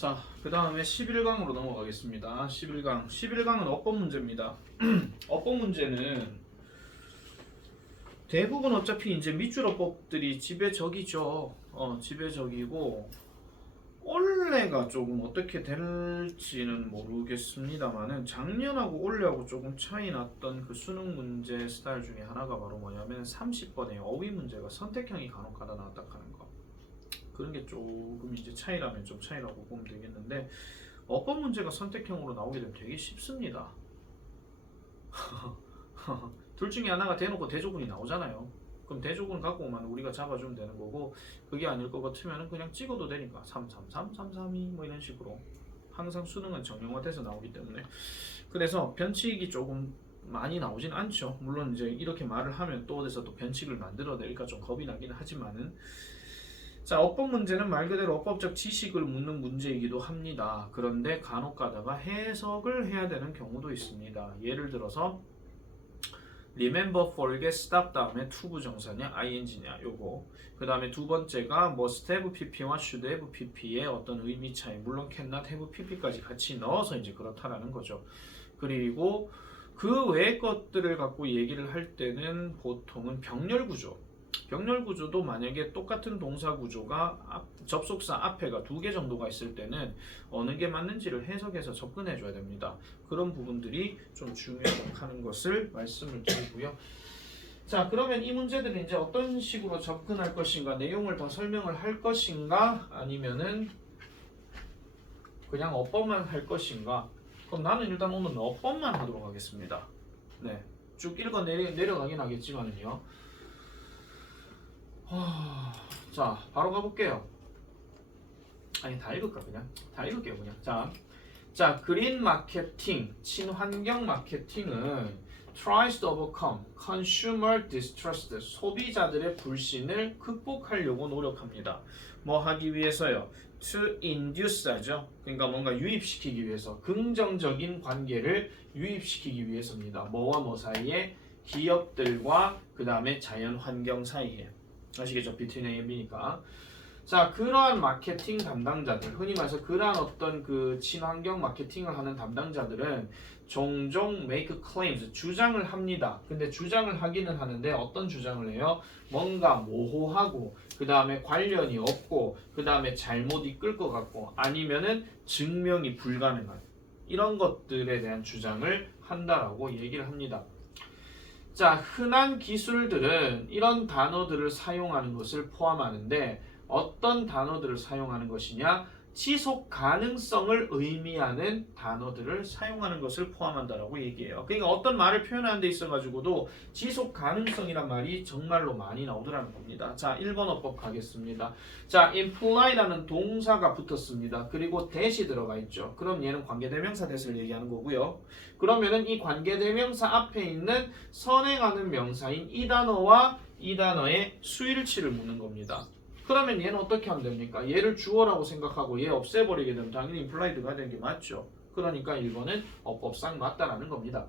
자, 그 다음에 11강으로 넘어가겠습니다. 11강은 어법 문제입니다. 어법 문제는 대부분 어차피 이제 밑줄 어법들이 지배적이죠. 지배적이고 올해가 조금 어떻게 될지는 모르겠습니다만은 작년하고 올해하고 조금 차이 났던 그 수능 문제 스타일 중에 하나가 바로 뭐냐면 30번의 어휘 문제가 선택형이 간혹가다 나왔다 하는 거. 그런 게 조금 이제 차이라면 좀 차이라고 보면 되겠는데 어법 문제가 선택형으로 나오게 되면 되게 쉽습니다. 둘 중에 하나가 대놓고 대조군이 나오잖아요. 그럼 대조군 갖고 오면 우리가 잡아주면 되는 거고, 그게 아닐 것 같으면 그냥 찍어도 되니까 333, 332 뭐 이런 식으로 항상 수능은 정형화돼서 나오기 때문에, 그래서 변칙이 조금 많이 나오진 않죠. 물론 이제 이렇게 말을 하면 또 어디서 또 변칙을 만들어내니까 좀 겁이 나긴 하지만은, 자, 어법 문제는 말 그대로 어법적 지식을 묻는 문제이기도 합니다. 그런데 간혹 가다가 해석을 해야 되는 경우도 있습니다. 예를 들어서 remember, forget, stop 다음에 to 부정사냐 ing냐 요거, 그 다음에 두 번째가 must have pp와 should have pp의 어떤 의미 차이, 물론 cannot have pp까지 같이 넣어서 이제 그렇다라는 거죠. 그리고 그 외의 것들을 갖고 얘기를 할 때는 보통은 병렬 구조도 만약에 똑같은 동사 구조가 접속사 앞에가 2개 정도가 있을 때는 어느 게 맞는지를 해석해서 접근해 줘야 됩니다. 그런 부분들이 좀 중요하다는 것을 말씀을 드리고요. 자, 그러면 이 문제들은 이제 어떤 식으로 접근할 것인가, 내용을 더 설명을 할 것인가, 아니면은 그냥 어법만 할 것인가. 그럼 나는 일단 오늘 어법만 하도록 하겠습니다. 네, 쭉 읽어 내려가긴 하겠지만은요. 자, 바로 가볼게요. 아니, 다 읽을까 그냥? 다 읽을게요 그냥. 자, 그린 마케팅, 친환경 마케팅은 tries to overcome consumer distrust, 소비자들의 불신을 극복하려고 노력합니다. 뭐 하기 위해서요? to induce 하죠. 그러니까 뭔가 유입시키기 위해서, 긍정적인 관계를 유입시키기 위해서입니다. 뭐와 뭐 사이에? 기업들과 그 다음에 자연 환경 사이에. 아시겠죠? between A and B니까. 자, 그러한 마케팅 담당자들, 흔히 말해서 그러한 어떤 그 친환경 마케팅을 하는 담당자들은 종종 make claims, 주장을 합니다. 근데 주장을 하기는 하는데 어떤 주장을 해요? 뭔가 모호하고, 그 다음에 관련이 없고, 그 다음에 잘못 이끌 것 같고, 아니면은 증명이 불가능한 이런 것들에 대한 주장을 한다라고 얘기를 합니다. 자, 흔한 기술들은 이런 단어들을 사용하는 것을 포함하는데 어떤 단어들을 사용하는 것이냐? 지속 가능성을 의미하는 단어들을 사용하는 것을 포함한다라고 얘기해요. 그러니까 어떤 말을 표현하는 데 있어가지고도 지속 가능성이란 말이 정말로 많이 나오더라는 겁니다. 자, 1번 어법 가겠습니다. 자, imply라는 동사가 붙었습니다. 그리고 that이 들어가 있죠. 그럼 얘는 관계대명사 that을 얘기하는 거고요. 그러면은 이 관계대명사 앞에 있는 선행하는 명사인 이 단어와 이 단어의 수일치를 묻는 겁니다. 그러면 얘는 어떻게 하면 됩니까? 얘를 주어라고 생각하고 얘 없애버리게 되면 당연히 implied가 되는 게 맞죠. 그러니까 1번은 어법상 맞다라는 겁니다.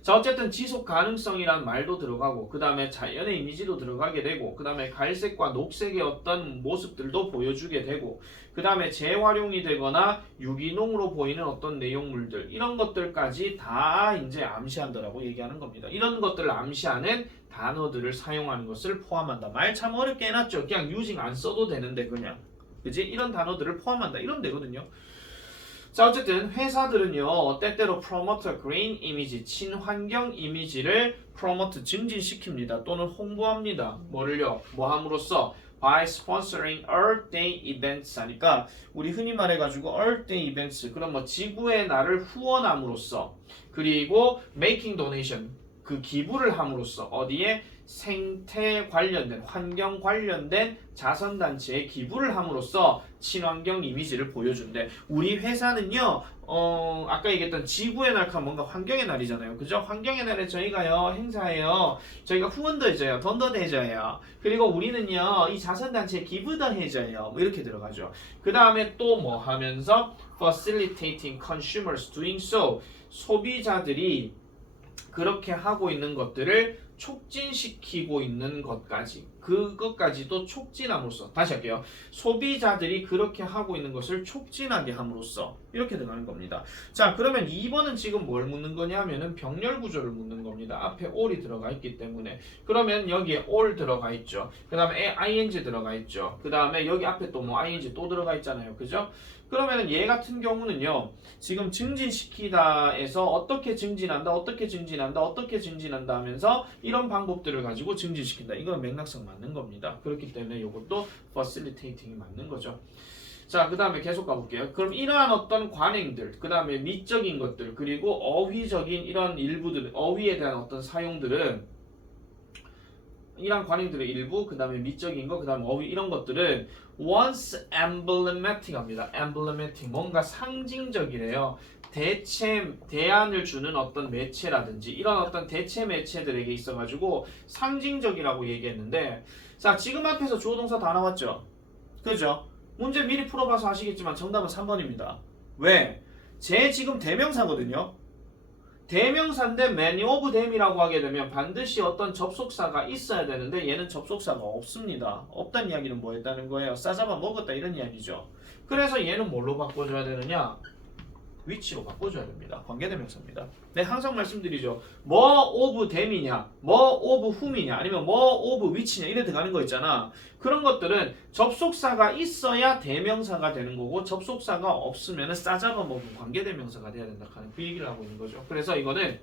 자, 어쨌든 지속 가능성이란 말도 들어가고, 그 다음에 자연의 이미지도 들어가게 되고, 그 다음에 갈색과 녹색의 어떤 모습들도 보여주게 되고, 그 다음에 재활용이 되거나 유기농으로 보이는 어떤 내용물들, 이런 것들까지 다 이제 암시한다라고 얘기하는 겁니다. 이런 것들을 암시하는 단어들을 사용하는 것을 포함한다. 말 참 어렵게 해놨죠. 그냥 using 안 써도 되는데 그냥, 그지? 이런 단어들을 포함한다. 이런 데거든요. 자, 어쨌든 회사들은요 때때로 promote green image, 친환경 이미지를 promote, 증진시킵니다. 또는 홍보합니다. 뭐를요? 뭐 함으로써? by sponsoring Earth Day events 하니까 우리 흔히 말해가지고 Earth Day events, 그럼 뭐 지구의 날을 후원함으로써, 그리고 making donation, 그 기부를 함으로써 어디에? 생태 관련된, 환경 관련된 자선단체에 기부를 함으로써 친환경 이미지를 보여준대. 우리 회사는요 아까 얘기했던 지구의 날과 뭔가 환경의 날이잖아요. 그죠? 환경의 날에 저희가요 행사해요. 저희가 후원도 해줘요. 돈도 내줘요. 그리고 우리는요 이 자선단체에 기부도 해줘요. 뭐 이렇게 들어가죠. 그 다음에 또 뭐 하면서 facilitating consumers doing so, 소비자들이 그렇게 하고 있는 것들을 촉진시키고 있는 것까지, 그것까지도 촉진함으로써 다시 할게요. 소비자들이 그렇게 하고 있는 것을 촉진하게 함으로써 이렇게 들어가는 겁니다. 자, 그러면 2번은 지금 뭘 묻는 거냐면은 병렬 구조를 묻는 겁니다. 앞에 all이 들어가 있기 때문에. 그러면 여기에 all 들어가 있죠. 그 다음에 ing 들어가 있죠. 그 다음에 여기 앞에 또 뭐 ing 또 들어가 있잖아요. 그죠? 그러면은 얘 같은 경우는요. 지금 증진시키다에서 어떻게 증진한다, 어떻게 증진한다, 어떻게 증진한다 하면서 이런 방법들을 가지고 증진시킨다. 이건 맥락상 맞는 겁니다. 그렇기 때문에 이것도 facilitating이 맞는 거죠. 자, 그 다음에 계속 가볼게요. 그럼 이러한 어떤 관행들, 그 다음에 미적인 것들, 그리고 어휘적인 이런 일부들, 어휘에 대한 어떤 사용들은 이런 관행들의 일부, 그 다음에 미적인 거, 그 다음에 어휘 이런 것들은 once emblematic 합니다. emblematic 뭔가 상징적이래요. 대안을 주는 어떤 매체라든지 이런 어떤 대체 매체들에게 있어가지고 상징적이라고 얘기했는데, 자, 지금 앞에서 주어 동사 다 나왔죠? 그죠? 문제 미리 풀어봐서 아시겠지만 정답은 3번입니다. 왜? 제 지금 대명사거든요. 대명사인데 many of them이라고 하게 되면 반드시 어떤 접속사가 있어야 되는데 얘는 접속사가 없습니다. 없다는 이야기는 뭐였다는 거예요? 싸잡아 먹었다 이런 이야기죠. 그래서 얘는 뭘로 바꿔줘야 되느냐? 위치로 바꿔줘야 됩니다. 관계대명사입니다. 네, 항상 말씀드리죠. 뭐 of them이냐, 뭐 of whom이냐, 아니면 뭐 of which냐 이래 들어가는 거 있잖아. 그런 것들은 접속사가 있어야 대명사가 되는 거고 접속사가 없으면 싸잡아 먹은 관계대명사가 돼야 된다 하는 그 얘기를 하고 있는 거죠. 그래서 이거는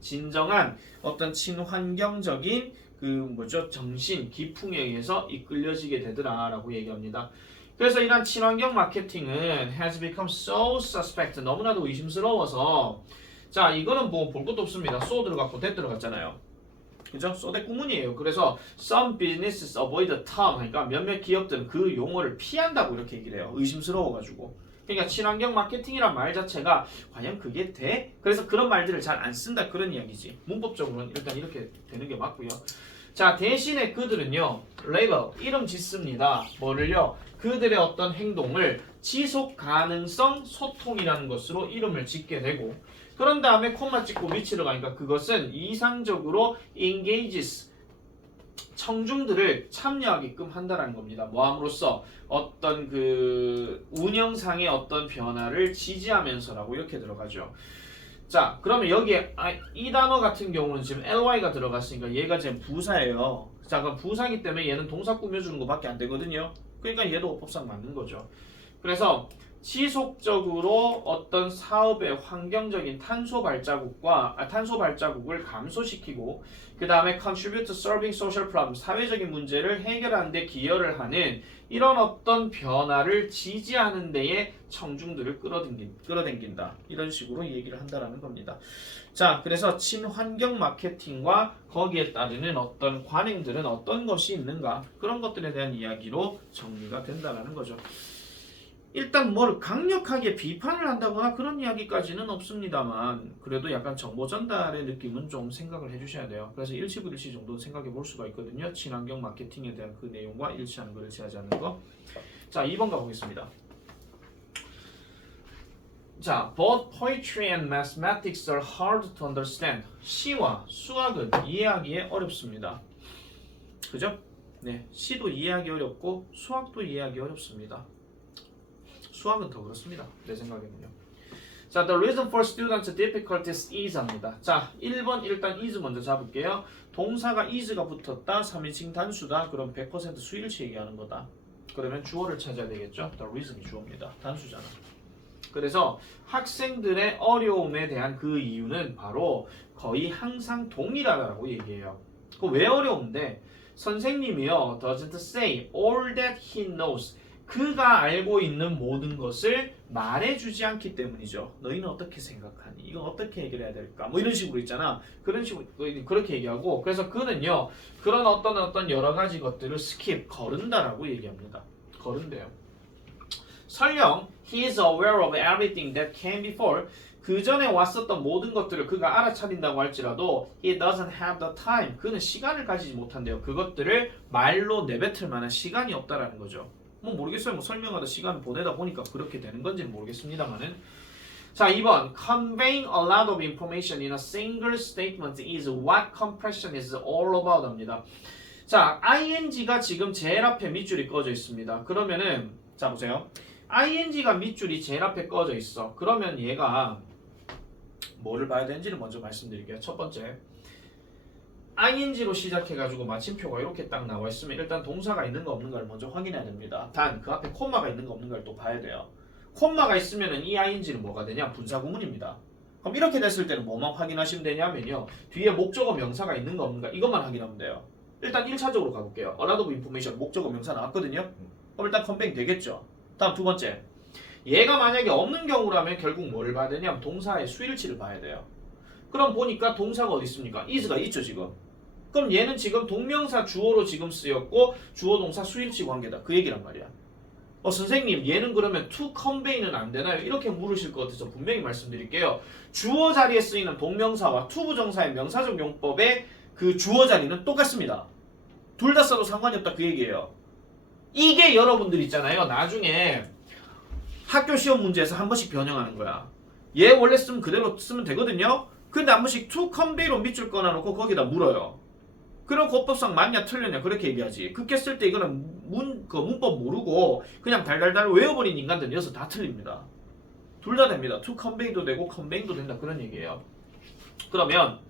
진정한 어떤 친환경적인 그 뭐죠, 정신, 기풍에 의해서 이끌려지게 되더라라고 얘기합니다. 그래서 이런 친환경 마케팅은 has become so suspect, 너무나도 의심스러워서, 자, 이거는 뭐 볼 것도 없습니다. so 들어갔고 that 들어갔잖아요. 그죠? so that 구문이에요. 그래서 some businesses avoid the term, 그러니까 몇몇 기업들은 그 용어를 피한다고 이렇게 얘기를 해요. 의심스러워가지고. 그러니까 친환경 마케팅이란 말 자체가 과연 그게 돼? 그래서 그런 말들을 잘 안 쓴다 그런 이야기지. 문법적으로는 일단 이렇게 되는 게 맞고요. 자, 대신에 그들은요, 레이블, 이름 짓습니다. 뭐를요? 그들의 어떤 행동을 지속 가능성 소통이라는 것으로 이름을 짓게 되고, 그런 다음에 콤마 찍고 위치로 가니까 그것은 이상적으로 engages, 청중들을 참여하게끔 한다는 겁니다. 뭐함으로써 어떤 그 운영상의 어떤 변화를 지지하면서라고 이렇게 들어가죠. 자, 그러면 여기에 이 단어 같은 경우는 지금 ly가 들어갔으니까 얘가 지금 부사예요. 자, 그럼 부사기 때문에 얘는 동사 꾸며주는 것밖에 안 되거든요. 그러니까 얘도 어법상 맞는 거죠. 그래서 지속적으로 어떤 사업의 환경적인 탄소 발자국을 감소시키고, 그 다음에 contribute to solving social problems, 사회적인 문제를 해결하는 데 기여를 하는 이런 어떤 변화를 지지하는 데에 청중들을 끌어당긴다. 이런 식으로 얘기를 한다라는 겁니다. 자, 그래서 친환경 마케팅과 거기에 따르는 어떤 관행들은 어떤 것이 있는가, 그런 것들에 대한 이야기로 정리가 된다라는 거죠. 일단 뭘 강력하게 비판을 한다거나 그런 이야기까지는 없습니다만 그래도 약간 정보 전달의 느낌은 좀 생각을 해주셔야 돼요. 그래서 일치불일치 정도 생각해 볼 수가 있거든요. 친환경 마케팅에 대한 그 내용과 일치하는 거, 일치하지 않는 거. 자, 2번 가보겠습니다. 자, both poetry and mathematics are hard to understand. 시와 수학은 이해하기에 어렵습니다. 그죠? 네, 시도 이해하기 어렵고 수학도 이해하기 어렵습니다. 수학은 더 그렇습니다. 내 생각에는요. 자, the reason for students' difficulties is 합니다. 자, 1번 일단 is 먼저 잡을게요. 동사가 is가 붙었다, 3인칭 단수다, 그럼 100% 수일치 얘기하는 거다. 그러면 주어를 찾아야 되겠죠. the reason이 주어입니다. 단수잖아. 그래서 학생들의 어려움에 대한 그 이유는 바로 거의 항상 동일하다고 얘기해요. 왜 어려운데? 선생님이요, doesn't say all that he knows. 그가 알고 있는 모든 것을 말해주지 않기 때문이죠. 너희는 어떻게 생각하니? 이건 어떻게 해결해야 될까? 뭐 이런 식으로 있잖아. 그런 식으로 그렇게 얘기하고, 그래서 그는요 그런 어떤 여러 가지 것들을 skip, 거른다라고 얘기합니다. 거른대요. 설령 he is aware of everything that came before, 그 전에 왔었던 모든 것들을 그가 알아차린다고 할지라도 he doesn't have the time, 그는 시간을 가지지 못한대요. 그것들을 말로 내뱉을 만한 시간이 없다라는 거죠. 뭐 모르겠어요. 뭐 설명하다 시간을 보내다 보니까 그렇게 되는 건지는 모르겠습니다만은. 자, 2번 conveying a lot of information in a single statement is what compression is all about 합니다. 자, ing가 지금 제일 앞에 밑줄이 꺼져 있습니다. 그러면은 자 보세요. ing가 밑줄이 제일 앞에 꺼져 있어. 그러면 얘가 뭐를 봐야 되는지를 먼저 말씀드릴게요. 첫 번째, ing로 시작해가지고 마침표가 이렇게 딱 나와 있으면 일단 동사가 있는가 없는가를 먼저 확인해야 됩니다. 단 그 앞에 콤마가 있는가 없는가를 또 봐야 돼요. 콤마가 있으면은 이 ing는 뭐가 되냐? 분사구문입니다. 그럼 이렇게 됐을 때는 뭐만 확인하시면 되냐면요, 뒤에 목적어 명사가 있는가 없는가 이것만 확인하면 돼요. 일단 1차적으로 가볼게요. A lot of information, 목적어 명사 나왔거든요. 그럼 일단 컴백 되겠죠. 다음 두 번째, 얘가 만약에 없는 경우라면 결국 뭐를 봐야 되냐면 동사의 수일치를 봐야 돼요. 그럼 보니까 동사가 어디 있습니까? is가 있죠 지금. 그럼 얘는 지금 동명사 주어로 지금 쓰였고 주어 동사 수일치 관계다. 그 얘기란 말이야. 선생님 얘는 그러면 to convey는 안 되나요? 이렇게 물으실 것 같아서 분명히 말씀드릴게요. 주어 자리에 쓰이는 동명사와 to 부정사의 명사적 용법의 그 주어 자리는 똑같습니다. 둘 다 써도 상관이 없다 그 얘기예요. 이게 여러분들 있잖아요. 나중에 학교 시험 문제에서 한 번씩 변형하는 거야. 얘 원래 쓰면 그대로 쓰면 되거든요. 근데 한 번씩 to convey로 밑줄 꺼놔놓고 거기다 물어요. 그럼 고법상 맞냐 틀렸냐 그렇게 얘기하지. 그렇게 쓸 때 이거는 문법 모르고 그냥 달달달 외워버린 인간들은 여기서 다 틀립니다. 둘 다 됩니다. to convey도 되고 convey도 된다 그런 얘기예요. 그러면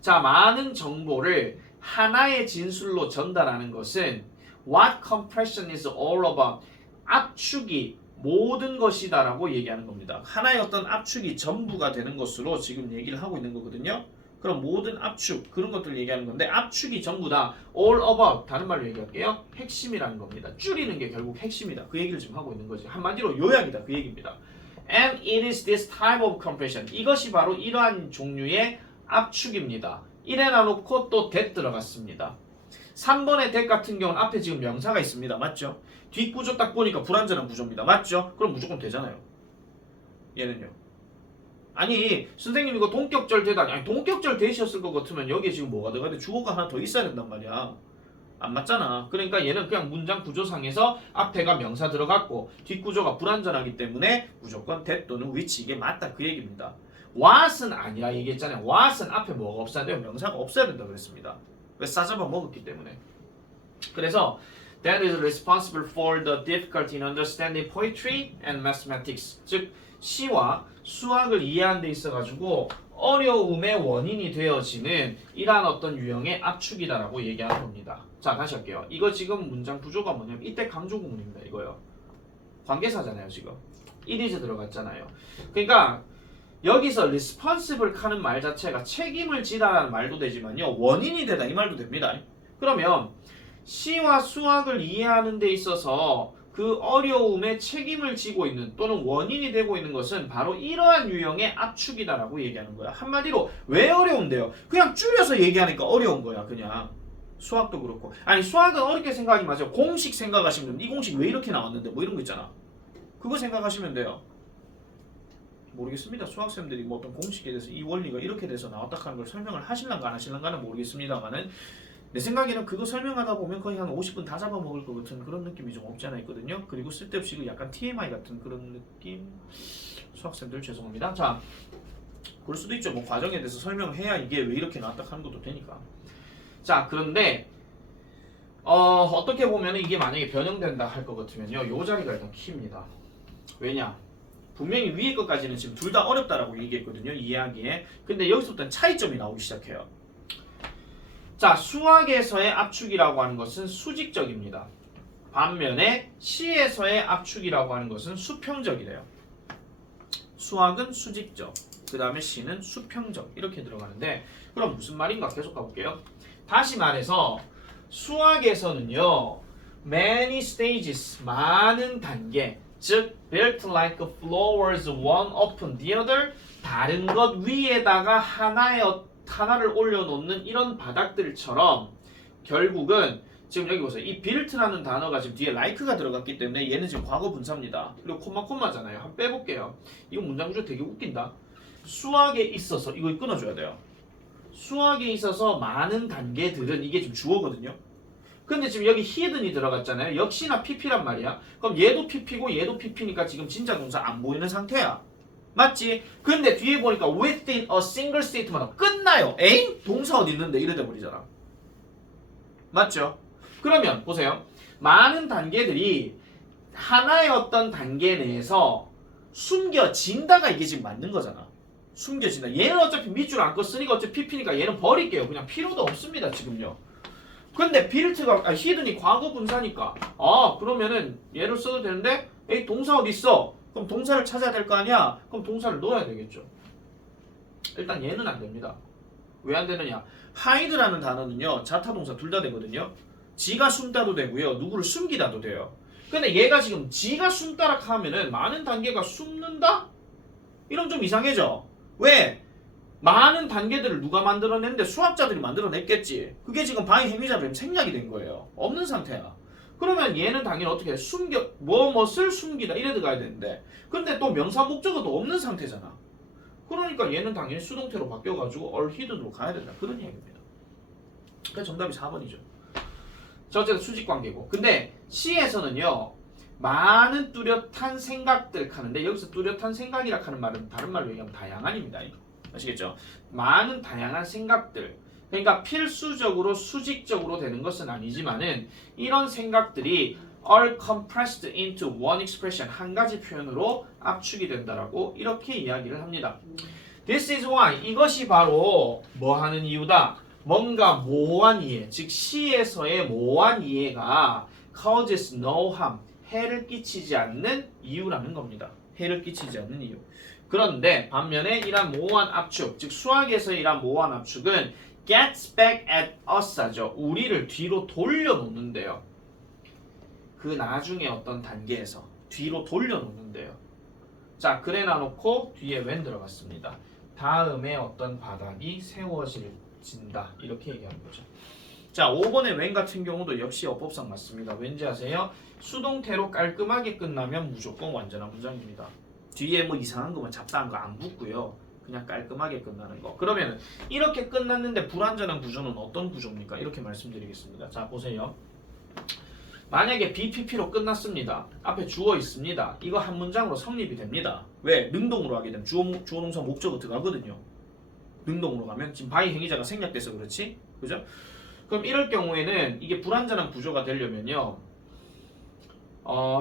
자, 많은 정보를 하나의 진술로 전달하는 것은 what compression is all about, 압축이 모든 것이다 라고 얘기하는 겁니다. 하나의 어떤 압축이 전부가 되는 것으로 지금 얘기를 하고 있는 거거든요. 그럼 모든 압축 그런 것들을 얘기하는 건데, 압축이 전부다, all about, 다른 말로 얘기할게요, 핵심이라는 겁니다. 줄이는 게 결국 핵심이다 그 얘기를 지금 하고 있는 거지. 한마디로 요약이다 그 얘기입니다. And it is this type of compression, 이것이 바로 이러한 종류의 압축입니다. 이래 놔놓고 또 that 들어갔습니다. 3번의 that 같은 경우는 앞에 지금 명사가 있습니다. 맞죠? 뒷구조 딱 보니까 불완전한 구조입니다. 맞죠? 그럼 무조건 되잖아요. 얘는요. 아니 선생님 이거 동격절 되다니, 아니 동격절 되셨을 것 같으면 여기에 지금 뭐가 들어가야 돼? 주어가 하나 더 있어야 된단 말이야. 안 맞잖아. 그러니까 얘는 그냥 문장 구조상에서 앞에가 명사 들어갔고 뒷구조가 불완전하기 때문에 무조건 that 또는 which 이게 맞다 그 얘기입니다. what은 아니라 얘기했잖아요. what은 앞에 뭐가 없어야 돼요? 명사가 없어야 된다 그랬습니다. 왜 싸잡아 먹었기 때문에. 그래서 that is responsible for the difficulty in understanding poetry and mathematics. 즉 시와 수학을 이해하는 데 있어가지고 어려움의 원인이 되어지는 이러한 어떤 유형의 압축이다라고 얘기하는 겁니다. 자, 다시 할게요. 이거 지금 문장 구조가 뭐냐면 이때 강조구문입니다. 이거요. 관계사잖아요. 지금 it is 들어갔잖아요. 그러니까 여기서 responsible 하는 말 자체가 책임을 지다라는 말도 되지만요, 원인이 되다 이 말도 됩니다. 그러면 시와 수학을 이해하는 데 있어서 그 어려움에 책임을 지고 있는 또는 원인이 되고 있는 것은 바로 이러한 유형의 압축이다라고 얘기하는 거야. 한마디로 왜 어려운데요? 그냥 줄여서 얘기하니까 어려운 거야. 그냥 수학도 그렇고. 아니 수학은 어렵게 생각하지 마세요. 공식 생각하시면 됩니다. 이 공식 왜 이렇게 나왔는데 뭐 이런 거 있잖아. 그거 생각하시면 돼요. 모르겠습니다. 수학생들이 뭐 어떤 공식에 대해서 이 원리가 이렇게 돼서 나왔다 하는 걸 설명을 하실란가 안 하실란가는 모르겠습니다만은 내 생각에는 그거 설명하다 보면 거의 한 50분 다 잡아먹을 것 같은 그런 느낌이 좀 없지 않아 있거든요. 그리고 쓸데없이 약간 TMI 같은 그런 느낌. 수학생들 죄송합니다. 자, 그럴 수도 있죠. 뭐 과정에 대해서 설명해야 이게 왜 이렇게 나왔다 하는 것도 되니까. 자, 그런데 어떻게 보면 이게 만약에 변형된다 할 것 같으면요, 요 자리가 일단 키입니다. 왜냐? 분명히 위에 것까지는 지금 둘 다 어렵다라고 얘기했거든요, 이해하기에. 근데 여기서부터는 차이점이 나오기 시작해요. 자, 수학에서의 압축이라고 하는 것은 수직적입니다. 반면에 시에서의 압축이라고 하는 것은 수평적이래요. 수학은 수직적, 그 다음에 시는 수평적 이렇게 들어가는데, 그럼 무슨 말인가 계속 가볼게요. 다시 말해서 수학에서는요, many stages, 많은 단계, 즉 built like flowers one upon the other, 다른 것 위에다가 하나를 올려놓는 이런 바닥들처럼 결국은 지금 여기 보세요. 이 built라는 단어가 지금 뒤에 like가 들어갔기 때문에 얘는 지금 과거 분사입니다. 그리고 콤마잖아요. 한번 빼볼게요. 이거 문장 구조 되게 웃긴다. 수학에 있어서 이거 끊어줘야 돼요. 수학에 있어서 많은 단계들은 이게 지금 주어거든요. 근데 지금 여기 히든이 들어갔잖아요. 역시나 PP란 말이야. 그럼 얘도 PP고 얘도 PP니까 지금 진짜 동사 안 보이는 상태야. 맞지? 근데 뒤에 보니까 within a single statement 끝나요. 에잉? 동사 어디 있는데 이래 돼 버리잖아. 맞죠? 그러면 보세요. 많은 단계들이 하나의 어떤 단계 내에서 숨겨진다가 이게 지금 맞는 거잖아. 숨겨진다. 얘는 어차피 밑줄 안 껐으니까 어차피 PP니까 얘는 버릴게요. 그냥 필요도 없습니다. 지금요. 근데 빌트가 히든이 과거 분사니까 그러면은 얘를 써도 되는데 에이 동사 어디 있어? 그럼 동사를 찾아야 될 거 아니야? 그럼 동사를 넣어야 되겠죠. 일단 얘는 안 됩니다. 왜 안 되느냐? hide라는 단어는요 자타 동사 둘 다 되거든요. 지가 숨다도 되고요. 누구를 숨기다도 돼요. 근데 얘가 지금 지가 숨다라 하면은 많은 단계가 숨는다? 이러면 좀 이상해져. 왜? 많은 단계들을 누가 만들어냈는데 수학자들이 만들어냈겠지. 그게 지금 바이 행위자로 생략이 된 거예요. 없는 상태야. 그러면 얘는 당연히 어떻게 해? 숨겨 무엇을 숨기다 이래 들어가야 되는데 근데 또 명사 목적어도 없는 상태잖아. 그러니까 얘는 당연히 수동태로 바뀌어가지고 all hidden으로 가야 된다. 그런 얘기입니다. 그래서 정답이 4번이죠. 자, 어쨌든 수직관계고. 근데 C에서는요 많은 뚜렷한 생각들 하는데 여기서 뚜렷한 생각이라 하는 말은 다른 말로 얘기하면 다양한입니다. 아시겠죠? 많은 다양한 생각들. 그러니까 필수적으로 수직적으로 되는 것은 아니지만은 이런 생각들이 all compressed into one expression 한 가지 표현으로 압축이 된다라고 이렇게 이야기를 합니다. This is why 이것이 바로 뭐 하는 이유다. 뭔가 모호한 이해, 즉 시에서의 모호한 이해가 causes no harm 해를 끼치지 않는 이유라는 겁니다. 해를 끼치지 않는 이유. 그런데 반면에 이러한 모호한 압축, 즉 수학에서의 이러한 모호한 압축은 gets back at us 하죠. 우리를 뒤로 돌려놓는데요. 그 나중에 어떤 단계에서 뒤로 돌려놓는데요. 자, 그래 놔놓고 뒤에 when 들어갔습니다. 다음에 어떤 바닥이 세워진다. 이렇게 얘기하는 거죠. 자, 5번의 when 같은 경우도 역시 어법상 맞습니다. 왠지 아세요? 수동태로 깔끔하게 끝나면 무조건 완전한 문장입니다. 뒤에 뭐 이상한 거면 잡다한 거 안 붙고요. 그냥 깔끔하게 끝나는 거. 그러면 이렇게 끝났는데 불완전한 구조는 어떤 구조입니까? 이렇게 말씀드리겠습니다. 자, 보세요. 만약에 BPP로 끝났습니다. 앞에 주어 있습니다. 이거 한 문장으로 성립이 됩니다. 왜? 능동으로 하게 되면 주어 동사 목적어 들어가거든요. 능동으로 가면 지금 바이 행위자가 생략돼서 그렇지? 그죠? 그럼 이럴 경우에는 이게 불완전한 구조가 되려면요.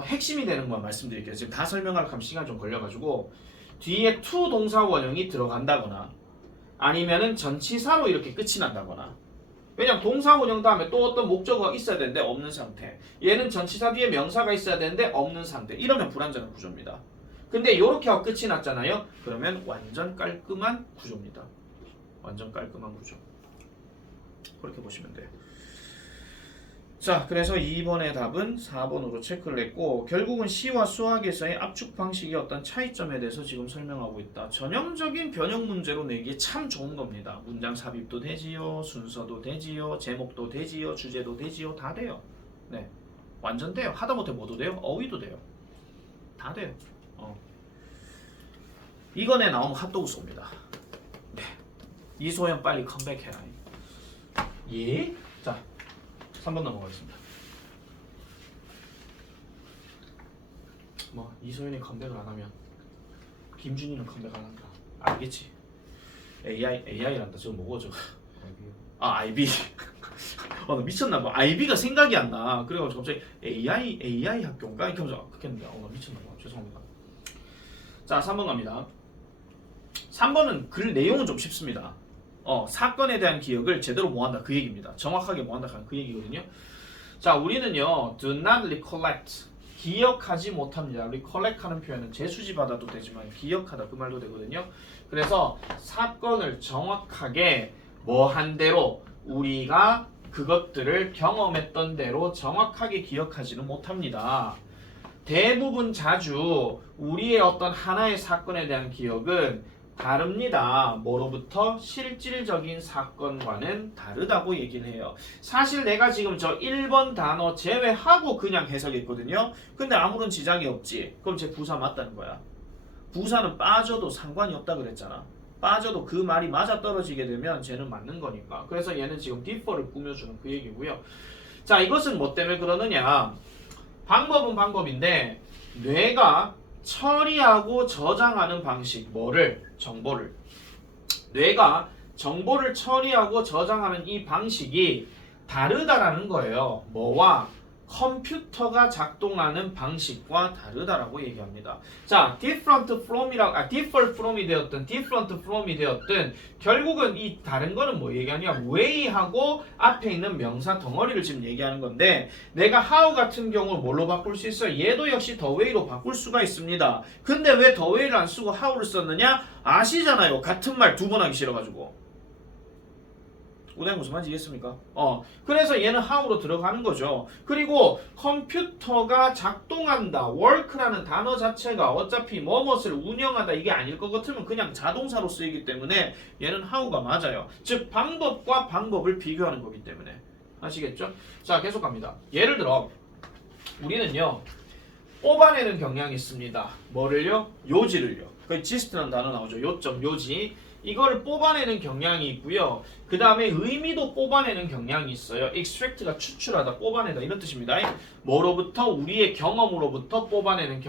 핵심이 되는 건 말씀드릴게요. 지금 다 설명하려고 하면 시간 좀 걸려가지고 뒤에 to 동사 원형이 들어간다거나 아니면은 전치사로 이렇게 끝이 난다거나 왜냐면 동사 원형 다음에 또 어떤 목적어가 있어야 되는데 없는 상태 얘는 전치사 뒤에 명사가 있어야 되는데 없는 상태 이러면 불완전한 구조입니다. 근데 이렇게 하고 끝이 났잖아요. 그러면 완전 깔끔한 구조입니다. 완전 깔끔한 구조. 그렇게 보시면 돼요. 자, 그래서 2번의 답은 4번으로 체크를 했고 결국은 시와 수학에서의 압축 방식의 어떤 차이점에 대해서 지금 설명하고 있다. 전형적인 변형 문제로 내기에 참 좋은 겁니다. 문장 삽입도 되지요, 순서도 되지요, 제목도 되지요, 주제도 되지요, 다 돼요. 네, 완전 돼요. 하다못해 뭐도 돼요? 어휘도 돼요. 다 돼요. 이건에 나오면 핫도그 쏩니다. 네, 이소연 빨리 컴백해라. 예? 자, 3번 넘어가겠습니다. 뭐 이소연이 컴백을 안 하면 김준희는 컴백 안 한다. 알겠지? AI란다. 저거 뭐고 저거? IB. 나 미쳤나 봐. IB가 생각이 안 나. 그래가지고 갑자기 AI 학교인가? 이렇게 하면서 그렇게 했는데 나 미쳤나 봐. 죄송합니다. 자, 3번 갑니다. 3번은 글 내용은 좀 쉽습니다. 사건에 대한 기억을 제대로 모한다 그 얘기입니다. 정확하게 모한다 그 얘기거든요. 자, 우리는요 do not recollect 기억하지 못합니다. recollect 하는 표현은 재수지 받아도 되지만 기억하다 그 말도 되거든요. 그래서 사건을 정확하게 뭐한 대로 우리가 그것들을 경험했던 대로 정확하게 기억하지는 못합니다. 대부분 자주 우리의 어떤 하나의 사건에 대한 기억은 다릅니다. 뭐로부터? 실질적인 사건과는 다르다고 얘기를 해요. 사실 내가 지금 저 1번 단어 제외하고 그냥 해석했거든요. 근데 아무런 지장이 없지. 그럼 제 부사 맞다는 거야. 부사는 빠져도 상관이 없다 그랬잖아. 빠져도 그 말이 맞아떨어지게 되면 쟤는 맞는 거니까. 그래서 얘는 지금 differ를 꾸며주는 그 얘기고요. 자, 이것은 뭐 때문에 그러느냐. 방법은 방법인데 뇌가 처리하고 저장하는 방식, 뭐를? 정보를. 뇌가 정보를 처리하고 저장하는 이 방식이 다르다라는 거예요. 뭐와? 컴퓨터가 작동하는 방식과 다르다라고 얘기합니다. 자, different from이 되었든 different from이 되었든 결국은 이 다른 거는 뭐 얘기하냐? way하고 앞에 있는 명사 덩어리를 지금 얘기하는 건데 내가 how 같은 경우 뭘로 바꿀 수 있어요? 얘도 역시 the way로 바꿀 수가 있습니다. 근데 왜 the way를 안 쓰고 how를 썼느냐? 아시잖아요. 같은 말 두 번 하기 싫어가지고. 오늘 무슨 말인지 이해했습니까? 그래서 얘는 how로 들어가는 거죠. 그리고 컴퓨터가 작동한다, work라는 단어 자체가 어차피 뭐뭇을 운영하다 이게 아닐 것 같으면 그냥 자동사로 쓰이기 때문에 얘는 how가 맞아요. 즉 방법과 방법을 비교하는 거기 때문에. 아시겠죠? 자, 계속 갑니다. 예를 들어 우리는요 뽑아내는 경향이 있습니다. 뭐를요? 요지를요. 그 지스트라는 단어 나오죠. 요점, 요지. 이거를 뽑아내는 경향이 있고요. 그 다음에 의미도 뽑아내는 경향이 있어요. extract가 추출하다, 뽑아내다 이런 뜻입니다. 뭐로부터? 우리의 경험으로부터 뽑아내는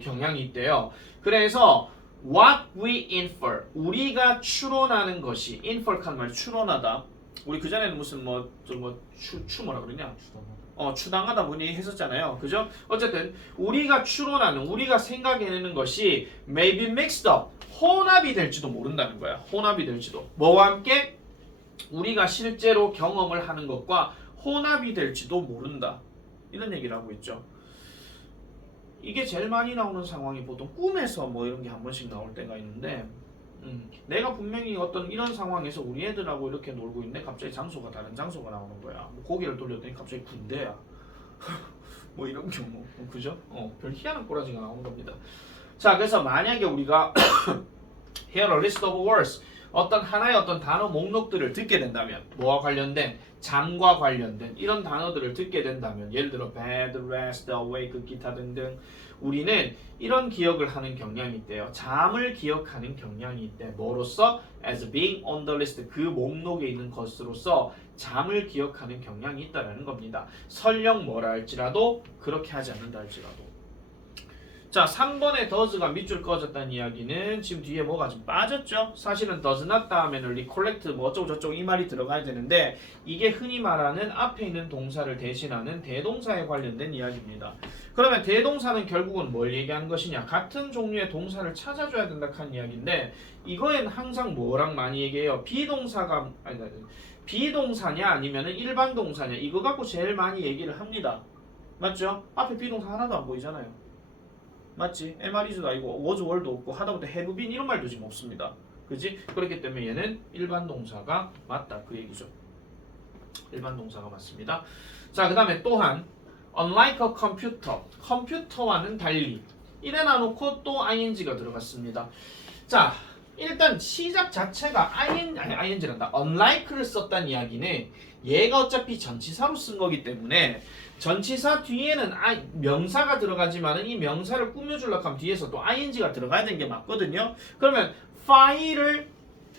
경향이 있대요. 그래서 what we infer, 우리가 추론하는 것이 infer한 말 추론하다. 우리 그 전에는 무슨 뭐라 그러냐? 추당하다 보니 했었잖아요. 그죠? 어쨌든 우리가 추론하는, 우리가 생각해내는 것이 maybe mixed up, 혼합이 될지도 모른다는 거야. 혼합이 될지도. 뭐와 함께? 우리가 실제로 경험을 하는 것과 혼합이 될지도 모른다. 이런 얘기를 하고 있죠. 이게 제일 많이 나오는 상황이 보통 꿈에서 뭐 이런 게 한 번씩 나올 때가 있는데 내가 분명히 어떤 이런 상황에서 우리 애들하고 이렇게 놀고 있는데 갑자기 장소가 다른 장소가 나오는 거야. 뭐 고개를 돌렸더니 갑자기 군대야. 뭐 이런 경우. 그죠? 별 희한한 꼬라지가 나오는 겁니다. 자, 그래서 만약에 우리가 here a list of words, 어떤 하나의 어떤 단어 목록들을 듣게 된다면 뭐와 관련된? 잠과 관련된 이런 단어들을 듣게 된다면 예를 들어 bed, rest, awake, 기타 등등 우리는 이런 기억을 하는 경향이 있대요. 잠을 기억하는 경향이 있대. 뭐로써? as being on the list, 그 목록에 있는 것으로서 잠을 기억하는 경향이 있다는 겁니다. 설령 뭐라 할지라도 그렇게 하지 않는다 할지라도. 자, 3번의 does가 밑줄 꺼졌다는 이야기는 지금 뒤에 뭐가 좀 빠졌죠? 사실은 does not 다음에는 recollect 뭐 어쩌고 저쩌고 이 말이 들어가야 되는데 이게 흔히 말하는 앞에 있는 동사를 대신하는 대동사에 관련된 이야기입니다. 그러면 대동사는 결국은 뭘 얘기하는 것이냐? 같은 종류의 동사를 찾아줘야 된다 하는 이야기인데 이거에는 항상 뭐랑 많이 얘기해요? 비동사냐 아니면 일반 동사냐 이거 갖고 제일 많이 얘기를 합니다. 맞죠? 앞에 비동사 하나도 안 보이잖아요. 맞지? MR이즈도 아니고 was, were도 없고 하다못해 have been 이런 말도 지금 없습니다. 그지? 그렇기 때문에 얘는 일반 동사가 맞다 그 얘기죠. 일반 동사가 맞습니다. 자, 그 다음에 또한 unlike a computer, 컴퓨터와는 달리 이래 놔놓고 또 ing가 들어갔습니다. 자, 일단 시작 자체가 ing란다. unlike를 썼다는 이야기는 얘가 어차피 전치사로 쓴 거기 때문에 전치사 뒤에는 명사가 들어가지만은 이 명사를 꾸며주려고 하면 뒤에서 또 ing가 들어가야 되는 게 맞거든요. 그러면 파일을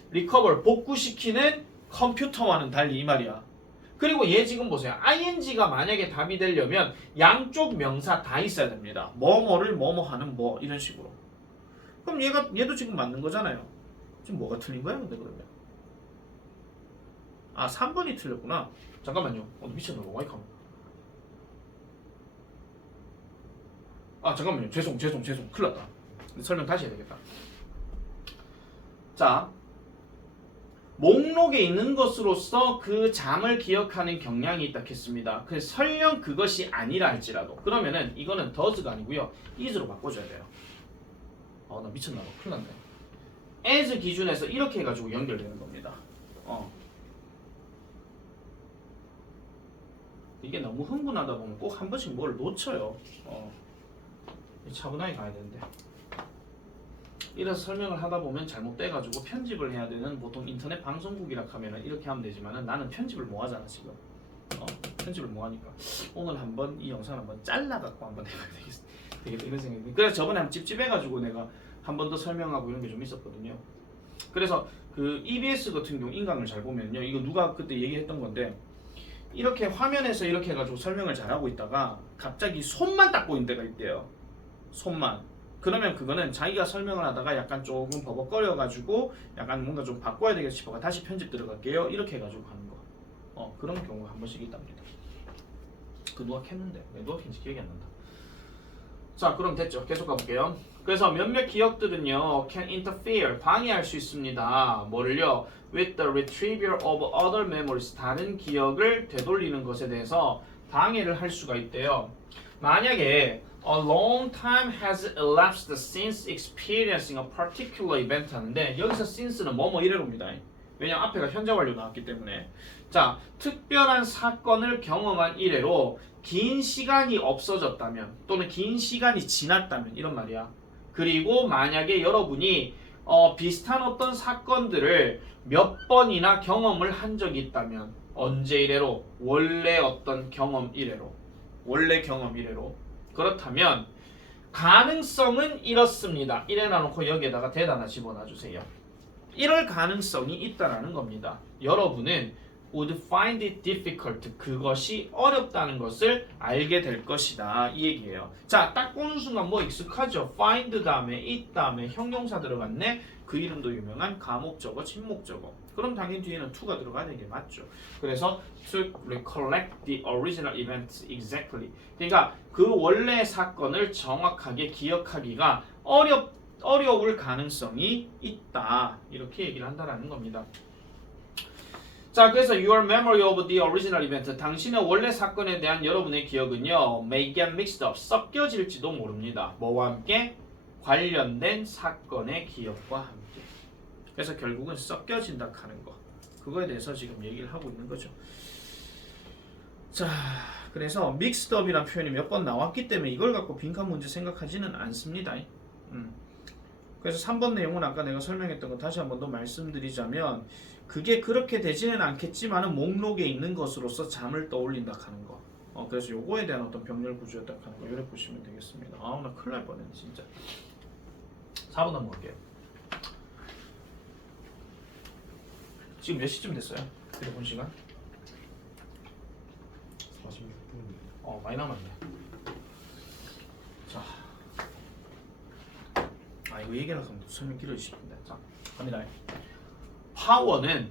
recover, 복구시키는 컴퓨터와는 달리 이 말이야. 그리고 얘 지금 보세요. ing가 만약에 답이 되려면 양쪽 명사 다 있어야 됩니다. 뭐뭐를 뭐뭐 하는 뭐 이런 식으로. 그럼 얘도 지금 맞는 거잖아요. 지금 뭐가 틀린 거야 근데 그러면? 3번이 틀렸구나. 잠깐만요. 미쳤나 봐. 와이컴. 잠깐만요. 죄송. 큰일 났다. 설명 다시 해야 되겠다. 자, 목록에 있는 것으로서 그 잠을 기억하는 경향이 있다 했습니다. 그래서 설령 그것이 아니라 할지라도 그러면은 이거는 does가 아니고요. is로 바꿔줘야 돼요. 나 미쳤나 봐. 큰일 났네. as 기준에서 이렇게 해가지고 연결되는 겁니다. 이게 너무 흥분하다 보면 꼭 한 번씩 뭘 놓쳐요. 차분하게 가야 되는데. 이래서 설명을 하다 보면 잘못돼가지고 편집을 해야 되는 보통 인터넷 방송국이라 하면은 이렇게 하면 되지만은 나는 편집을 뭐 하잖아 지금. 편집을 뭐 하니까 오늘 한번 이 영상을 한번 잘라갖고 한번 해봐야 되겠다 이런 생각이. 그래서 저번에 한번 찝찝해가지고 내가 한 번 더 설명하고 이런 게 좀 있었거든요. 그래서 그 EBS 같은 경우 인강을 잘 보면요, 이거 누가 그때 얘기했던 건데 이렇게 화면에서 이렇게 해가지고 설명을 잘하고 있다가 갑자기 손만 닦고 있는 데가 있대요. 손만. 그러면 그거는 자기가 설명을 하다가 약간 조금 버벅거려가지고 약간 뭔가 좀 바꿔야 되겠다 싶어가 다시 편집 들어갈게요 이렇게 해가지고 하는 거. 그런 경우가 한 번씩 있답니다. 그 누가 캤는데 누가 캤는지 기억이 안 난다. 자, 그럼 됐죠. 계속 가볼게요. 그래서 몇몇 기억들은요 can interfere, 방해할 수 있습니다. 뭐를요? with the retrieval of other memories, 다른 기억을 되돌리는 것에 대해서 방해를 할 수가 있대요. 만약에 a long time has elapsed since experiencing a particular event 하는데 여기서 since는 뭐뭐 이래로입니다. 왜냐면 앞에가 현재 완료 나왔기 때문에. 자, 특별한 사건을 경험한 이래로 긴 시간이 없어졌다면 또는 긴 시간이 지났다면 이런 말이야. 그리고 만약에 여러분이 비슷한 어떤 사건들을 몇 번이나 경험을 한 적이 있다면 언제 이래로? 원래 어떤 경험 이래로. 원래 경험 이래로. 그렇다면 가능성은 이렇습니다. 이래놔 놓고 여기에다가 대단하 집어넣어 주세요. 이럴 가능성이 있다라는 겁니다. 여러분은 would find it difficult, 그것이 어렵다는 것을 알게 될 것이다 이 얘기예요. 자, 딱 보는 순간 뭐 익숙하죠? find 다음에 it 다음에 형용사 들어갔네. 그 이름도 유명한 가목적어, 친목적어. 그럼 당연히 뒤에는 to가 들어가야 되는 게 맞죠. 그래서 to recollect the original event exactly. 그러니까 그 원래 사건을 정확하게 기억하기가 어려울 가능성이 있다. 이렇게 얘기를 한다라는 겁니다. 자, 그래서 your memory of the original event, 당신의 원래 사건에 대한 여러분의 기억은요 may get mixed up, 섞여질지도 모릅니다. 뭐와 함께? 관련된 사건의 기억과 함께. 그래서 결국은 섞여진다 하는 거, 그거에 대해서 지금 얘기를 하고 있는 거죠. 자, 그래서 mixed up이라는 표현이 몇 번 나왔기 때문에 이걸 갖고 빈칸 문제 생각하지는 않습니다. 그래서 3번 내용은 아까 내가 설명했던 거 다시 한 번 더 말씀드리자면 그게 그렇게 되지는 않겠지만은 목록에 있는 것으로서 잠을 떠올린다 하는 거. 그래서 요거에 대한 어떤 병렬 구조였다 하는 거 요래 보시면 되겠습니다. 아, 나 큰일 날 뻔했네 진짜. 4번 넘어갈게요. 지금 몇 시쯤 됐어요? 휴대폰 시간? 46분. 많이 남았네. 자, 이거 얘기하다 보면 설명 길어지실 텐데. 자, 갑니다. 파워는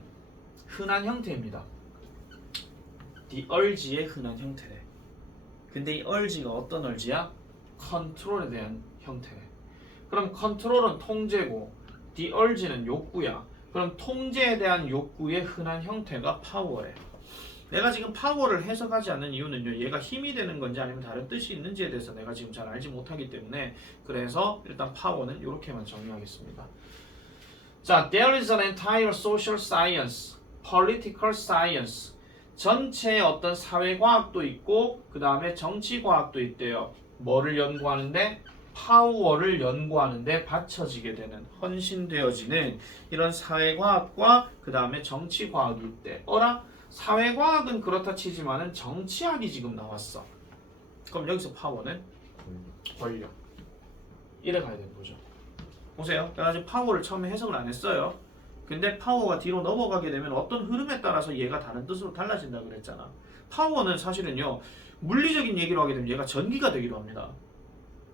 흔한 형태입니다. the urge의 흔한 형태래. 근데 이 urge가 어떤 urge야? 컨트롤에 대한 형태래. 그럼 컨트롤은 통제고 the urge는 욕구야. 그럼 통제에 대한 욕구의 흔한 형태가 파워래. 내가 지금 파워를 해석하지 않는 이유는요, 얘가 힘이 되는 건지 아니면 다른 뜻이 있는지에 대해서 내가 지금 잘 알지 못하기 때문에, 그래서 일단 파워는 이렇게만 정리하겠습니다. 자, there is an entire social science, political science. 전체의 어떤 사회과학도 있고 그 다음에 정치과학도 있대요. 뭐를 연구하는데? 파워를 연구하는데 받쳐지게 되는, 헌신되어지는 이런 사회과학과 그 다음에 정치과학이 있대. 어라? 사회과학은 그렇다 치지만은 정치학이 지금 나왔어. 그럼 여기서 파워는 권력. 이래 가야 되는 거죠. 보세요. 내가 지금 파워를 처음에 해석을 안 했어요. 근데 파워가 뒤로 넘어가게 되면 어떤 흐름에 따라서 얘가 다른 뜻으로 달라진다 그랬잖아. 파워는 사실은요, 물리적인 얘기로 하게 되면 얘가 전기가 되기도 합니다.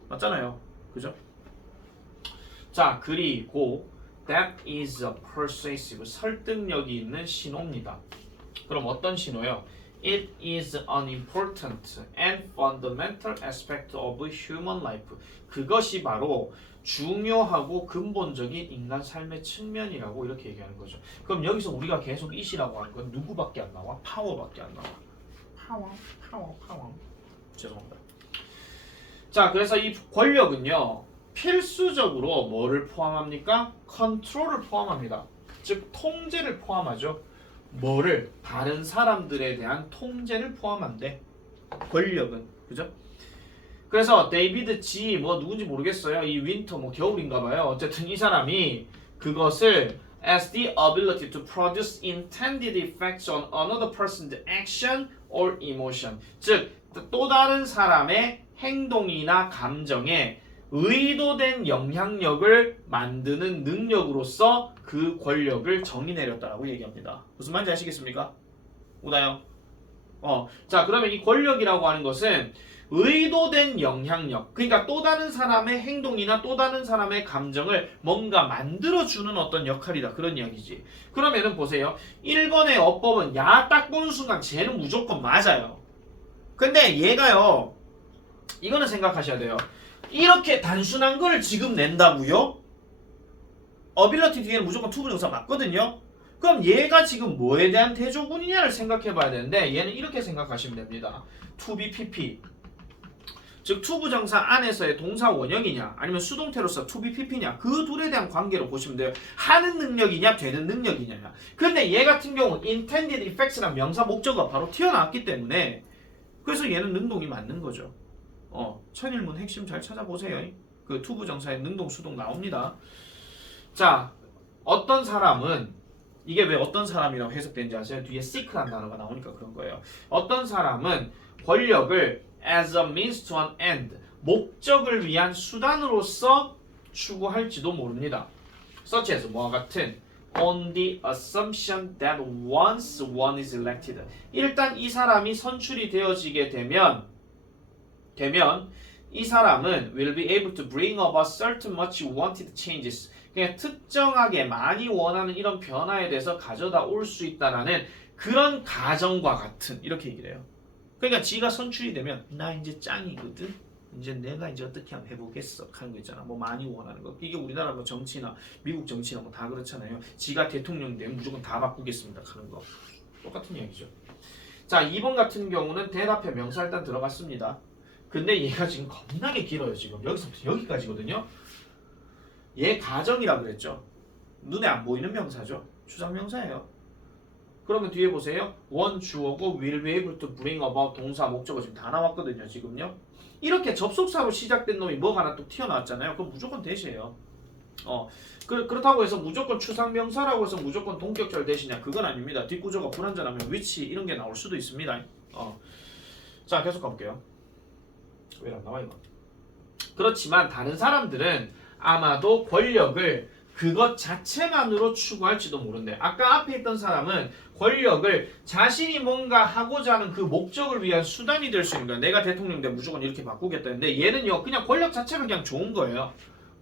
맞잖아요. 그죠? 자, 그리고 that is a persuasive, 설득력이 있는 신호입니다. 그럼 어떤 신호요? It is an important and fundamental aspect of human life. 그것이 바로 중요하고 근본적인 인간 삶의 측면이라고 이렇게 얘기하는 거죠. 그럼 여기서 우리가 계속 it이라고 하는 건 누구밖에 안 나와? 파워밖에 안 나와. 파워. 죄송합니다. 자, 그래서 이 권력은요, 필수적으로 뭐를 포함합니까? 컨트롤을 포함합니다. 즉 통제를 포함하죠. 뭐를? 다른 사람들에 대한 통제를 포함한대. 권력은. 그죠? 그래서 데이비드 G 뭐 누군지 모르겠어요. 이 윈터 뭐 겨울인가 봐요. 어쨌든 이 사람이 그것을 as the ability to produce intended effects on another person's action or emotion. 즉 또 다른 사람의 행동이나 감정에 의도된 영향력을 만드는 능력으로서 그 권력을 정의 내렸다라고 얘기합니다. 무슨 말인지 아시겠습니까? 오나요? 자, 그러면 이 권력이라고 하는 것은 의도된 영향력, 그러니까 또 다른 사람의 행동이나 또 다른 사람의 감정을 뭔가 만들어주는 어떤 역할이다. 그런 이야기지. 그러면은 보세요. 1번의 어법은 야 딱 보는 순간 쟤는 무조건 맞아요. 근데 얘가요. 이거는 생각하셔야 돼요. 이렇게 단순한 걸 지금 낸다고요? 어빌러티 뒤에는 무조건 투부정사 맞거든요. 그럼 얘가 지금 뭐에 대한 대조군이냐를 생각해 봐야 되는데 얘는 이렇게 생각하시면 됩니다. to be pp 즉 투부정사 안에서의 동사 원형이냐 아니면 수동태로서 to be pp냐 그 둘에 대한 관계로 보시면 돼요. 하는 능력이냐 되는 능력이냐. 근데 얘 같은 경우는 intended effects란 명사 목적어가 바로 튀어나왔기 때문에 그래서 얘는 능동이 맞는 거죠. 천일문 핵심 잘 찾아보세요. 그 투부정사의 능동 수동 나옵니다. 자, 어떤 사람은 이게 왜 어떤 사람이라고 해석되는지 아세요? 뒤에 seek라는 단어가 나오니까 그런 거예요. 어떤 사람은 권력을 as a means to an end, 목적을 위한 수단으로서 추구할지도 모릅니다. such as 뭐와 같은 on the assumption that once one is elected. 일단 이 사람이 선출이 되어지게 되면 이 사람은 will be able to bring about certain much wanted changes. 그냥 특정하게 많이 원하는 이런 변화에 대해서 가져다 올 수 있다라는 그런 가정과 같은 이렇게 얘기를 해요. 그러니까 지가 선출이 되면 나 이제 짱이거든. 이제 내가 이제 어떻게 한번 해보겠어 하는 거 있잖아. 뭐 많이 원하는 거. 이게 우리나라 뭐 정치나 미국 정치나 뭐 다 그렇잖아요. 지가 대통령 되면 무조건 다 바꾸겠습니다 하는 거. 똑같은 이야기죠. 자, 2번 같은 경우는 대답해 명사 일단 들어갔습니다. 근데 얘가 지금 겁나게 길어요. 지금 여기서부터 여기까지거든요. 얘 가정이라 그랬죠. 눈에 안 보이는 명사죠. 추상명사예요. 그러면 뒤에 보세요. 원 주어고 will be able to bring about 동사 목적어 지금 다 나왔거든요. 지금요. 이렇게 접속사로 시작된 놈이 뭐가 하나 또 튀어나왔잖아요. 그럼 무조건 대시예요. 그렇다고 해서 무조건 추상명사라고 해서 무조건 동격절 대시냐? 그건 아닙니다. 뒷구조가 불완전하면 위치 이런 게 나올 수도 있습니다. 자, 계속 가볼게요. 왜 안 나와 이거? 그렇지만 다른 사람들은 아마도 권력을 그것 자체만으로 추구할지도 모른대. 아까 앞에 있던 사람은 권력을 자신이 뭔가 하고자 하는 그 목적을 위한 수단이 될 수 있는 거야. 내가 대통령 되면 무조건 이렇게 바꾸겠다는데 얘는요 그냥 권력 자체가 그냥 좋은 거예요.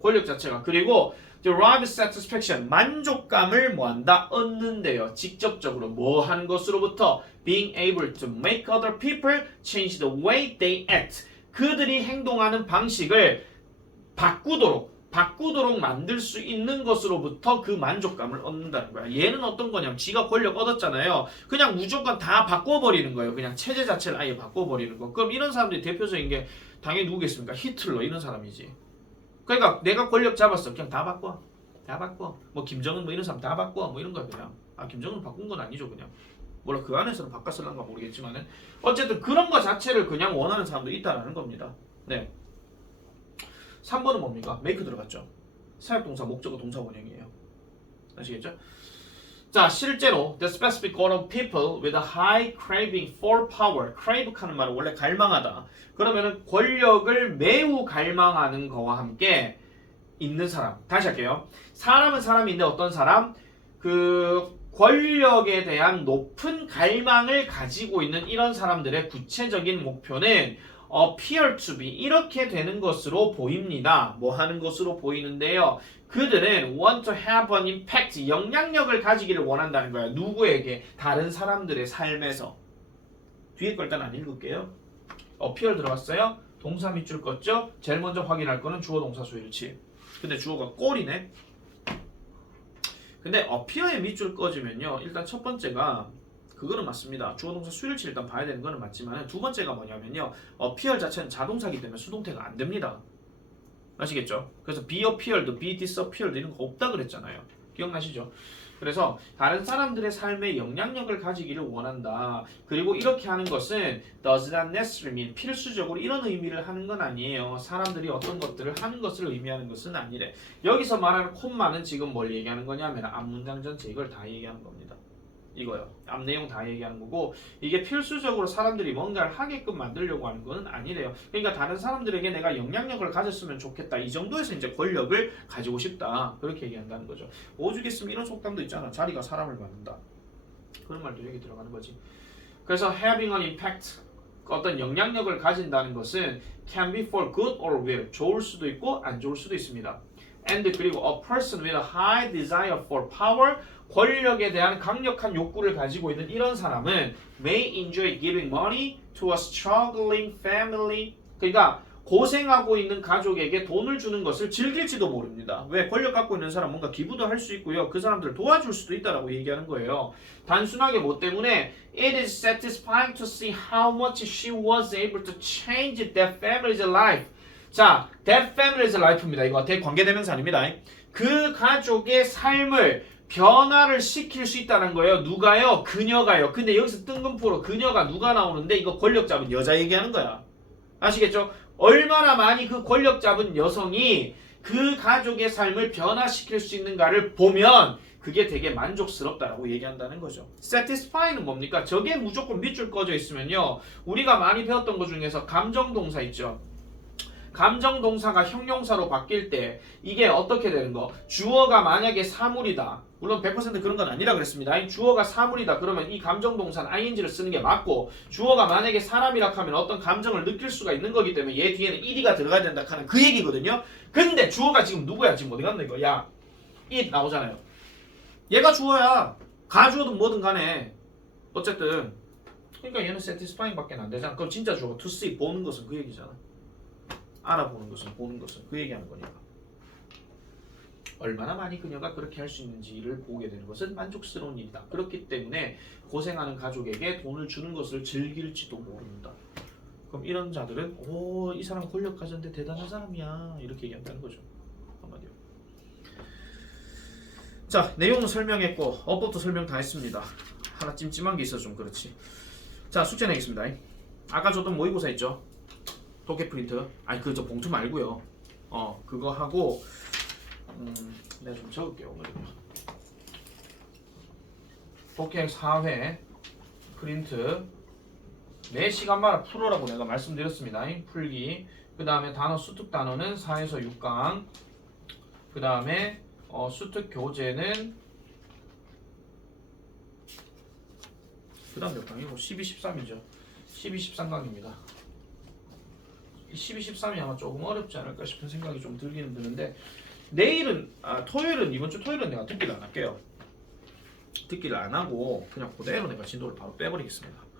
권력 자체가. 그리고 derive satisfaction 만족감을 뭐한다? 얻는데요. 직접적으로 뭐 하는 것으로부터 being able to make other people change the way they act. 그들이 행동하는 방식을 바꾸도록 만들 수 있는 것으로부터 그 만족감을 얻는다는 거야. 얘는 어떤 거냐면 지가 권력 얻었잖아요. 그냥 무조건 다 바꿔버리는 거예요. 그냥 체제 자체를 아예 바꿔버리는 거. 그럼 이런 사람들이 대표적인 게 당연히 누구겠습니까? 히틀러 이런 사람이지. 그러니까 내가 권력 잡았어. 그냥 다 바꿔. 뭐 김정은 뭐 이런 사람 다 바꿔. 뭐 이런 거야 그냥. 김정은 바꾼 건 아니죠 그냥. 물론 그 안에서는 바꿨을란가 모르겠지만은 어쨌든 그런 거 자체를 그냥 원하는 사람도 있다라는 겁니다. 네. 3번은 뭡니까? make 들어갔죠. 사역동사, 목적어, 동사 원형이에요. 아시겠죠? 자, 실제로 the specific group of people with a high craving for power. crave 하는 말은 원래 갈망하다. 그러면은 권력을 매우 갈망하는 거와 함께 있는 사람. 다시 할게요. 사람은 사람인데 어떤 사람? 그 권력에 대한 높은 갈망을 가지고 있는 이런 사람들의 구체적인 목표는 appear to be 이렇게 되는 것으로 보입니다. 뭐 하는 것으로 보이는데요. 그들은 want to have an impact 영향력을 가지기를 원한다는 거야. 누구에게? 다른 사람들의 삶에서. 뒤에 걸 일단 안 읽을게요. appear 들어갔어요. 동사 밑줄 껐죠. 제일 먼저 확인할 거는 주어 동사 수일치. 근데 주어가 꼴이네. 근데 appear의 밑줄 꺼지면요. 일단 첫 번째가 그거는 맞습니다. 주어 동사 수일치 일단 봐야 되는 거는 맞지만 두 번째가 뭐냐면요. appear 자체는 자동사이기 때문에 수동태가 안 됩니다. 아시겠죠? 그래서 be appeared, be disappeared 이런 거 없다 그랬잖아요. 기억나시죠? 그래서 다른 사람들의 삶에 영향력을 가지기를 원한다. 그리고 이렇게 하는 것은 does not necessarily mean 필수적으로 이런 의미를 하는 건 아니에요. 사람들이 어떤 것들을 하는 것을 의미하는 것은 아니래. 여기서 말하는 콤마는 지금 뭘 얘기하는 거냐면 앞문장 전체 이걸 다 얘기하는 겁니다. 이거요. 앞 내용 다 얘기하는 거고 이게 필수적으로 사람들이 뭔가를 하게끔 만들려고 하는 건 아니래요. 그러니까 다른 사람들에게 내가 영향력을 가졌으면 좋겠다. 이 정도에서 이제 권력을 가지고 싶다. 그렇게 얘기한다는 거죠. 오죽했으면 이런 속담도 있잖아. 자리가 사람을 만든다. 그런 말도 여기 들어가는 거지. 그래서 having an impact 어떤 영향력을 가진다는 것은 can be for good or will 좋을 수도 있고 안 좋을 수도 있습니다. And 그리고 a person with a high desire for power 권력에 대한 강력한 욕구를 가지고 있는 이런 사람은 may enjoy giving money to a struggling family. 그러니까 고생하고 있는 가족에게 돈을 주는 것을 즐길지도 모릅니다. 왜? 권력 갖고 있는 사람 뭔가 기부도 할 수 있고요. 그 사람들을 도와줄 수도 있다라고 얘기하는 거예요. 단순하게 뭐 때문에 It is satisfying to see how much she was able to change that family's life. 자, that family's life입니다. 이거 대관계대명사 아닙니다. 그 가족의 삶을 변화를 시킬 수 있다는 거예요. 누가요? 그녀가요. 근데 여기서 뜬금포로 그녀가 누가 나오는데 이거 권력 잡은 여자 얘기하는 거야. 아시겠죠? 얼마나 많이 그 권력 잡은 여성이 그 가족의 삶을 변화시킬 수 있는가를 보면 그게 되게 만족스럽다라고 얘기한다는 거죠. satisfy는 뭡니까? 저게 무조건 밑줄 꺼져 있으면요. 우리가 많이 배웠던 것 중에서 감정동사 있죠. 감정동사가 형용사로 바뀔 때 이게 어떻게 되는 거? 주어가 만약에 사물이다. 물론 100% 그런 건 아니라 그랬습니다. 주어가 사물이다. 그러면 이 감정동사는 ing를 쓰는 게 맞고 주어가 만약에 사람이라 하면 어떤 감정을 느낄 수가 있는 거기 때문에 얘 뒤에는 ed가 들어가야 된다 하는 그 얘기거든요. 근데 주어가 지금 누구야? 지금 어디 갔나 이거? 야, it 나오잖아요. 얘가 주어야. 가주어든 뭐든 간에 어쨌든 그러니까 얘는 satisfying 밖에 안 되잖아. 그럼 진짜 주어가 to see 보는 것은 그 얘기잖아. 알아보는 것은 보는 것은 그 얘기하는 거니까 얼마나 많이 그녀가 그렇게 할 수 있는지를 보게 되는 것은 만족스러운 일이다. 그렇기 때문에 고생하는 가족에게 돈을 주는 것을 즐길지도 모른다. 그럼 이런 자들은 오, 이 사람 권력 가졌는데 대단한 사람이야 이렇게 얘기한다는 거죠. 한마디로. 자, 내용은 설명했고 어법도 설명 다 했습니다. 하나 찜찜한 게 있어서 좀 그렇지. 자, 숙제 내겠습니다. 아까 줬던 모의고사 있죠? 도계 프린트. 아니 그 저 봉투 말고요. 그거 하고 내가 좀 적을게요 오늘은요. 독해 4회 프린트 4시간마다 풀어라고 내가 말씀드렸습니다. 풀기. 그 다음에 단어 수특 단어는 4에서 6강. 그 다음에 수특 교재는 그 다음 몇 강이고 12, 13이죠. 12, 13강입니다. 12, 13이 아마 조금 어렵지 않을까 싶은 생각이 좀 들기는 드는데 내일은 토요일은 이번 주 토요일은 내가 듣기를 안 할게요. 듣기를 안 하고 그냥 그대로 내가 진도를 바로 빼버리겠습니다.